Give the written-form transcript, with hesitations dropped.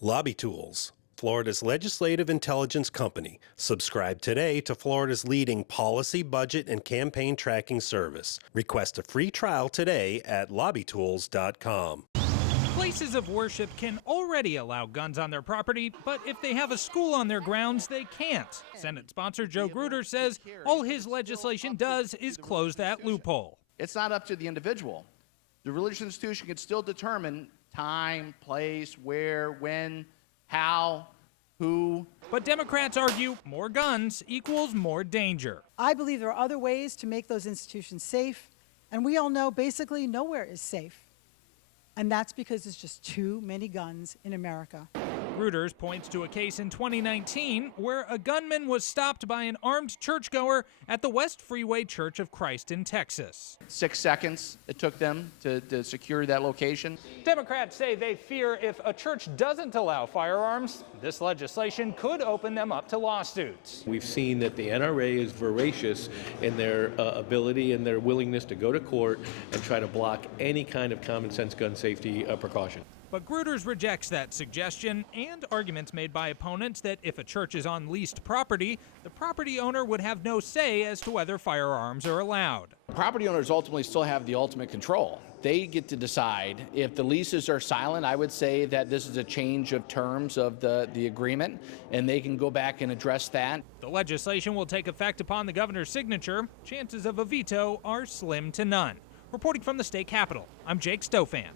Lobby Tools, Florida's legislative intelligence company. Subscribe today to Florida's leading policy, budget, and campaign tracking service. Request a free trial today at lobbytools.com. Places of worship can already allow guns on their property, but if they have a school on their grounds, they can't. Senate sponsor Joe Gruder says all his legislation does is close that loophole. It's not up to the individual. The religious institution can still determine time, place, where, when, how, who. But Democrats argue more guns equals more danger. I believe there are other ways to make those institutions safe, and we all know basically nowhere is safe. And that's because there's just too many guns in America. Reuters points to a case in 2019 where a gunman was stopped by an armed churchgoer at the West Freeway Church of Christ in Texas. 6 seconds it took them to secure that location. Democrats say they fear if a church doesn't allow firearms, this legislation could open them up to lawsuits. We've seen that the NRA is voracious in their ability and their willingness to go to court and try to block any kind of common sense gun safety precaution. But Gruters rejects that suggestion and arguments made by opponents that if a church is on leased property, the property owner would have no say as to whether firearms are allowed. Property owners ultimately still have the ultimate control. They get to decide. If the leases are silent, I would say that this is a change of terms of the agreement, and they can go back and address that. The legislation will take effect upon the governor's signature. Chances of a veto are slim to none. Reporting from the state capitol, I'm Jake Stofan.